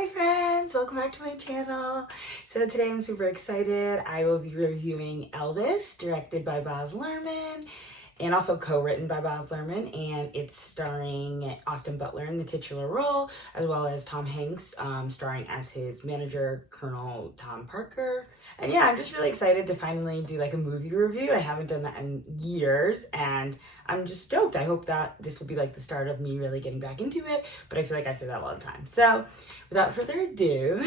Hi friends, welcome back to my channel. So today I'm super excited. I will be reviewing Elvis, directed by Baz Luhrmann and also co-written by Baz Luhrmann, and it's starring Austin Butler in the titular role, as well as Tom Hanks starring as his manager, Colonel Tom Parker. And yeah, I'm just really excited to finally do like a movie review. I haven't done that in years, and I'm just stoked. I hope that this will be like the start of me really getting back into it, but I feel like I say that all the time. So without further ado,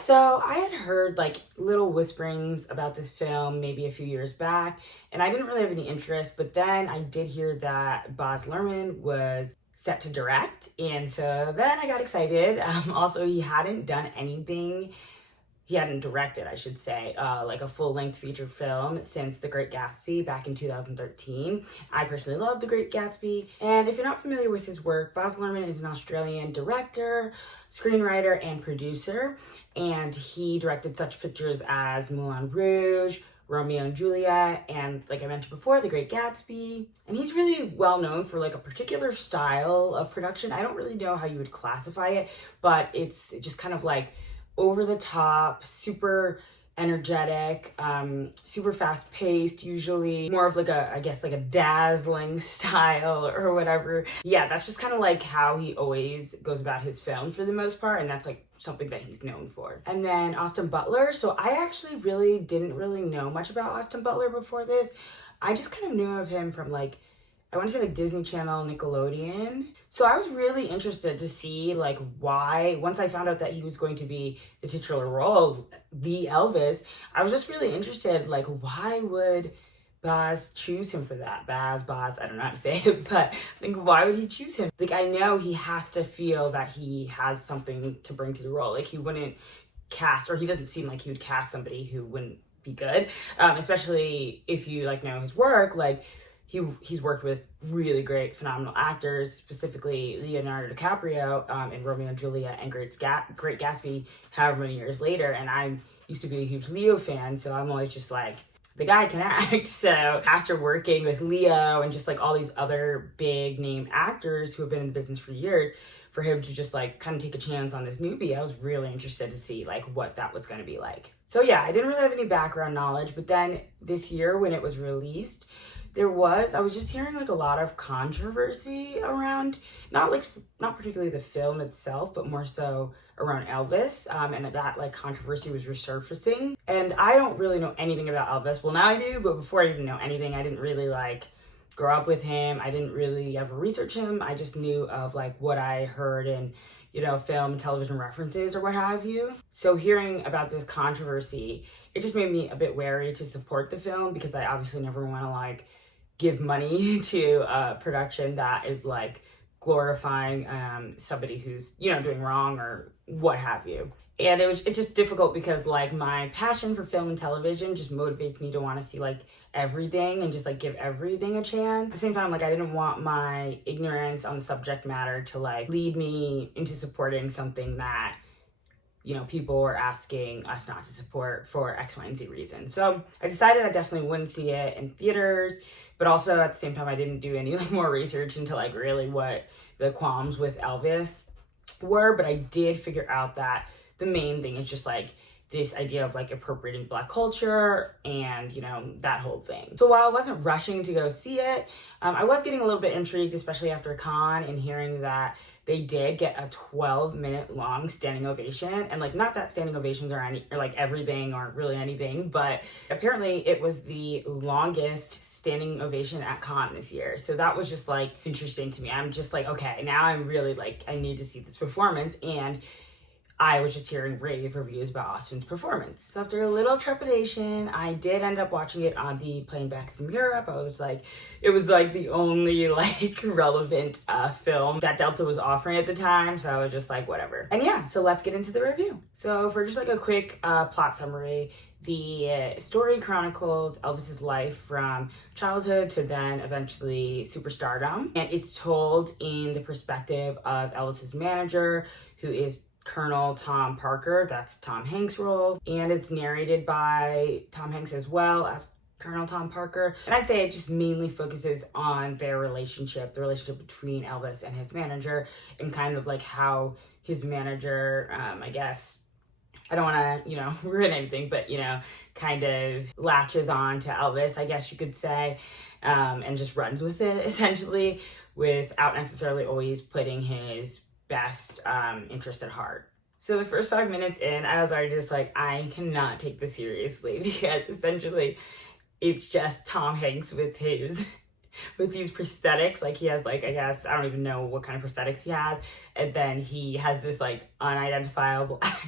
so I had heard like little whisperings about this film maybe a few years back, and I didn't really have any interest, but then I did hear that Baz Luhrmann was set to direct, and so then I got excited. Also, he hadn't directed, I should say, like a full-length feature film since The Great Gatsby back in 2013. I personally love The Great Gatsby, and if you're not familiar with his work, Baz Luhrmann is an Australian director, screenwriter, and producer, and he directed such pictures as Moulin Rouge, Romeo and Juliet, and like I mentioned before, The Great Gatsby. And he's really well known for like a particular style of production. I don't really know how you would classify it, but it's just kind of like over the top, super energetic, super fast paced, usually more of like I guess like a dazzling style or whatever. Yeah, that's just kind of like how he always goes about his films for the most part, and that's like something that he's known for. And then Austin Butler. So I actually didn't really know much about Austin Butler before this. I just kind of knew of him from like, I want to say like Disney Channel, Nickelodeon. So I was really interested to see like why, once I found out that he was going to be the titular role, the Elvis, I was just really interested, like why would Baz choose him for that? Baz, I don't know how to say it, but like why would he choose him? Like I know he has to feel that he has something to bring to the role. Like he wouldn't cast, or he doesn't seem like he would cast somebody who wouldn't be good, especially if you like know his work. Like he's worked with really great, phenomenal actors, specifically Leonardo DiCaprio in Romeo and Juliet and Great Gatsby, however many years later. And I used to be a huge Leo fan, so I'm always just like, the guy can act. So after working with Leo and just like all these other big name actors who have been in the business for years, for him to just like kind of take a chance on this newbie, I was really interested to see like what that was going to be like. So yeah, I didn't really have any background knowledge, but then this year when it was released, I was just hearing like a lot of controversy around, not particularly the film itself, but more so around Elvis, and that like controversy was resurfacing. And I don't really know anything about Elvis. Well, now I do, but before I didn't know anything. I didn't really like grow up with him. I didn't really ever research him. I just knew of like what I heard in, film and television references or what have you. So hearing about this controversy, it just made me a bit wary to support the film, because I obviously never want to like give money to a production that is like glorifying somebody who's doing wrong or what have you. And it's just difficult because like my passion for film and television just motivates me to want to see like everything and just like give everything a chance. At the same time, like I didn't want my ignorance on the subject matter to like lead me into supporting something that people were asking us not to support for X, Y, and Z reasons. So I decided I definitely wouldn't see it in theaters, but also at the same time, I didn't do any like more research into like really what the qualms with Elvis were, but I did figure out that the main thing is just like this idea of like appropriating Black culture and, that whole thing. So while I wasn't rushing to go see it, I was getting a little bit intrigued, especially after Cannes, and hearing that they did get a 12-minute long standing ovation. And like, not that standing ovations are like everything or really anything, but apparently it was the longest standing ovation at Cannes this year. So that was just like interesting to me. I'm just like, okay, now I'm really like, I need to see this performance. And I was just hearing rave reviews about Austin's performance. So after a little trepidation, I did end up watching it on the plane back from Europe. It was like the only like relevant film that Delta was offering at the time. So I was just like, whatever. And yeah, so let's get into the review. So for just like a quick plot summary, the story chronicles Elvis's life from childhood to then eventually superstardom. And it's told in the perspective of Elvis's manager, who is Colonel Tom Parker. That's Tom Hanks' role, and it's narrated by Tom Hanks as well as Colonel Tom Parker. And I'd say it just mainly focuses on their relationship, the relationship between Elvis and his manager, and kind of like how his manager, I guess, I don't want to, ruin anything, but, kind of latches on to Elvis, I guess you could say, and just runs with it, essentially, without necessarily always putting his best interest at heart. So the first 5 minutes in, I was already just like, I cannot take this seriously, because essentially it's just Tom Hanks with these prosthetics. Like, he has, like, I guess, I don't even know what kind of prosthetics he has. And then he has this, like, unidentifiable